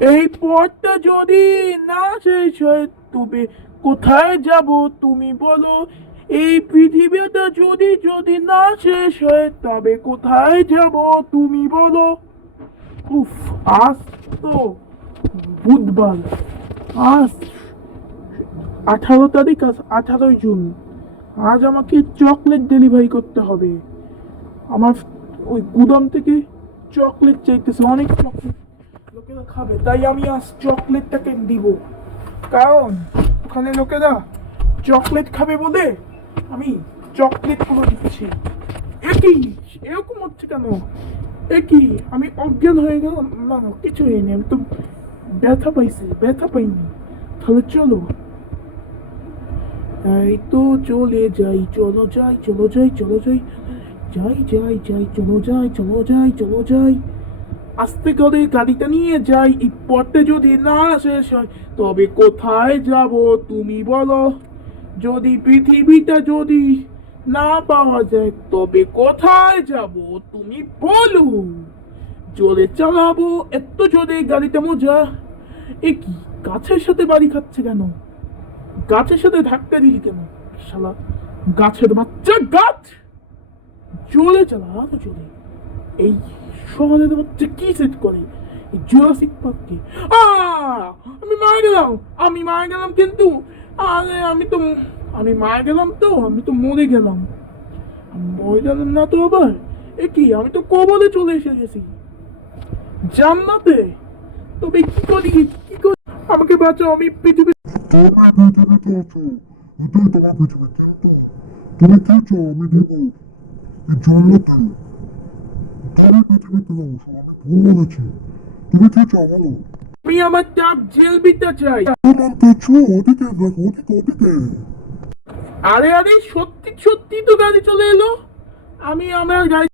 এই পথটা যদি না শেষ হয়, তবে কোথায় যাব তুমি বলো? এই পৃথিবীটা যদি যদি না শেষ হয়, তবে কোথায় যাব তুমি বলো? উফ, আজ তো বুধবার। আজ আঠারো তারিখ, আজ আঠারোই জুন। আজ আমাকে চকলেট ডেলিভারি করতে হবে। আমার ওই গুদাম থেকে চকলেট চাইতেছে, অনেক চকলেট। খাবে, তাই আমি আজ চকলেটটাকে দিব? কারণ ওখানে লোকেরা চকলেট খাবে বলে আমি চকলেটগুলো দিচ্ছি। একই এরকম হচ্ছে কেন? একই আমি অজ্ঞান হয়ে গেলাম? না কিছু হয়নি। আমি তো ব্যথা পাইছি, ব্যথা পাইনি। তাহলে চলো। তাই তো, চলে যাই, চলো যাই চলো যাই চলো যাই যাই যাই যাই, চলো যাই চলো যাই চলো যাই। আস্তে করে গাড়িটা নিয়ে যাই, এই যদি না শেষ হয়, তবে কোথায় যাব তুমি বলো? যদি পৃথিবীটা যদি না পাওয়া যায়, তবে কোথায় যাব তুমি বলো? জোরে চালাবো, এত জোরে গাড়িটা মজা। এ কি, গাছের সাথে বাড়ি খাচ্ছে কেন? গাছের সাথে ধাক্কা দিলি কেন, শালা? গাছের বাচ্চা গাছ! জোরে চালা জোরে। এই শহরের বাচ্চা কি সেট করে? জুরাসিক পার্কে আমি মারা গেলাম। আমি মারা গেলাম কিন্তু, আরে আমি তো, আমি মারা গেলাম তো, আমি তো মরে গেলাম। মরে গেলাম না তো আবার? এ কি, আমি তো কবলে চলে এসে গেছি জান্নাতে? তবে কি করি? কি করি? আমাকে বাঁচাও, আমি পৃথিবী তুমি পৃথিবীতে আছো। এটাই তোমার পৃথিবী, কিন্তু তুমি কি চাও? আমি দেব। পৃথিবীতে আমি ভুল বলেছি। তুমি কি চাও বলো? আমি আমার চাপ জেল বিদ্যা চাই। তোমার কিছু ওদিকে দেখো ওদিকে ওদিকে। আরে আরে সত্যি সত্যি তো গাড়ি চলে এলো। আমি আমার গাড়ি